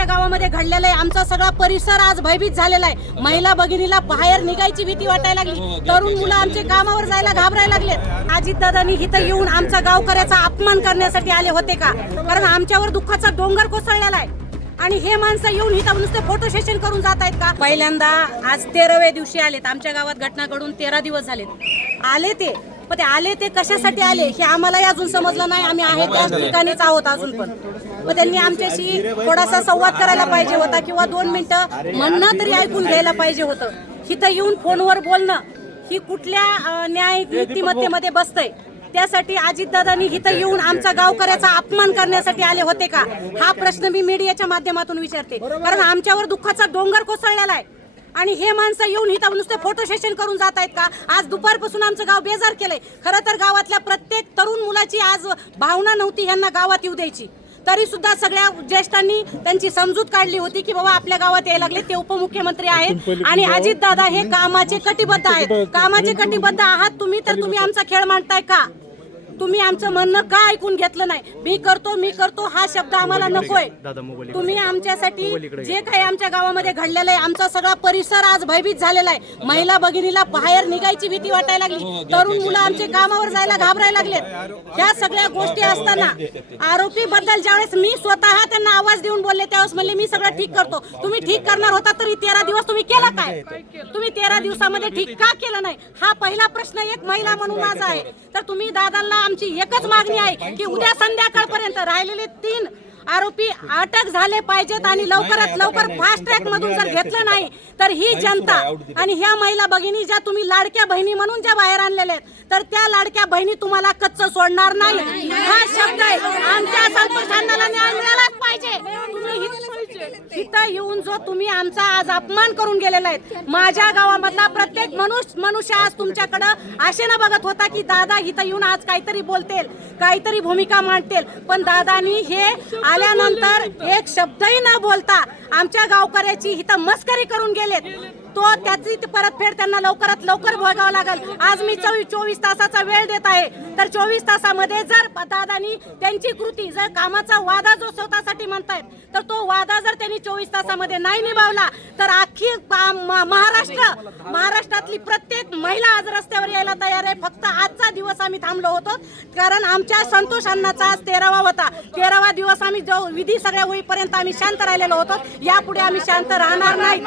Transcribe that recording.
आमच्या गावामध्ये घडलेलं आहे। आमचा सगळा परिसर आज भयभीत झालेला आहे। महिला भगिनीला बाहेर निघायची भीती वाटायला लागली। तरुण मुलं आमचे कामावर जायला घाबरायला लागलेत। अजितदादांनी इथं येऊन आमच्या गावकऱ्याचा अपमान करण्यासाठी आले होते का? कारण आमच्यावर दुःखाचा डोंगर कोसळलेला आहे आणि हे माणसं येऊन इथं नुसते फोटो सेशन करून जात आहेत का? पहिल्यांदा आज 13व्या दिवशी आलेत। आमच्या गावात घटना घडून 13 दिवस झालेत। आले ते पण ते आले ते कशासाठी आले हे आम्हालाही अजून समजलं नाही। आम्ही आहे त्याच ठिकाणीच आहोत अजून पण। मग त्यांनी आमच्याशी थोडासा संवाद करायला पाहिजे होता किंवा 2 मिनिटं म्हणणं तरी ऐकून घ्यायला पाहिजे होतं। इथं येऊन फोनवर बोलणं ही कुठल्या न्याय नीतिमत्तेमध्ये बसतंय? त्यासाठी अजितदादांनी इथं येऊन आमच्या गावकऱ्याचा अपमान करण्यासाठी आले होते का? हा प्रश्न मी मीडियाच्या माध्यमातून विचारते। कारण आमच्यावर दुःखाचा डोंगर कोसळलेला आहे आणि हे माणसं येऊन इथं नुसते फोटो सेशन करून जात आहेत का? आज दुपारपासून आमचं गाव बेजार केलंय। खरं तर गावातल्या प्रत्येक तरुण मुलाची आज भावना नव्हती ह्यांना गावात येऊ द्यायची, तरी सुद्धा सगळ्या ज्येष्ठांनी त्यांची समजूत काढली होती की बाबा आपल्या गावात यायला लागले, ते उपमुख्यमंत्री आहेत आणि अजितदादा हे कामाचे कटिबद्ध आहेत। कामाचे कटिबद्ध आहात तुम्ही, तर तुम्ही आमचा खेळ मांडताय का? तुम्ही आमचं म्हणणं का ऐकून घेतलं नाही? मी करतो हा शब्द आम्हाला नकोय। तुम्ही आमच्यासाठी जे काही आमच्या गावामध्ये घडलेलं आहे, आमचा सगळा परिसर आज भयभीत झालेला आहे। महिला भगिनीला बाहेर निघायची भीती वाटायला लागली। तरुण मुलं आमचे कामावर जायला घाबरायला लागलेत। ह्या सगळ्या गोष्टी असताना आरोपी बद्दल ज्यावेळेस मी स्वतः त्यांना आवाज देऊन बोलले त्यावेळेस म्हणले मी सगळं ठीक करतो। तुम्ही ठीक करणार होता तरी 13 दिवस तुम्ही केला काय? तुम्ही 13 दिवसामध्ये ठीक का केलं नाही? हा पहिला प्रश्न एक महिला म्हणून माझा आहे। तर तुम्ही दादांना आमची एकच मागणी आहे की उद्या संध्याकाळपर्यंत राहिलेले 3 आरोपी अटक झाले पाहिजेत आणि लवकरात लवकर फास्ट ट्रॅक मधून जर घेतलं नाही तर ही जनता आणि ह्या महिला भगिनी ज्या तुम्ही लाडक्या बहिणी म्हणून ज्या बाहेर आणलेल्या आहेत, तर त्या लाडक्या बहिणी तुम्हाला कच्च सोडणार नाही। हा शब्द आहे। आमच्या संतोषांना न्याय मिळालाच पाहिजे। तुम्ही इथं येऊन जो तुम्ही आमचा आज अपमान करून गेलेला आहे, माझ्या गावामधला प्रत्येक मनुष्य आज तुमच्याकडं आशेनं बघत होता की दादा इथं येऊन आज काहीतरी बोलतील, काहीतरी भूमिका मांडतील, पण दादानी हे आल्यानंतर एक शब्दही न बोलता आमच्या गावकऱ्याची इथं मस्करी करून गेलेत। त्याची परतफेड त्यांना लवकरात लवकर भोगावं लागेल। आज मी 24 तासाचा वेळ देत आहे, तर 24 तासामध्ये जर दादानी त्यांची कृती जर कामाचा वादा जो स्वतःसाठी म्हणतायत, तर तो वादा जर त्यांनी 24 तासामध्ये नाही निभावला तर अख्खी महाराष्ट्रातली प्रत्येक महिला आज रस्त्यावर यायला तयार आहे। फक्त आजचा दिवस आम्ही थांबलो होतो कारण आमच्या संतोष अण्णाचा आज 13वा होता। 13वा दिवस आम्ही जो विधी सगळ्या होईपर्यंत आम्ही शांत राहिलेलो होतो। यापुढे आम्ही शांत राहणार नाही।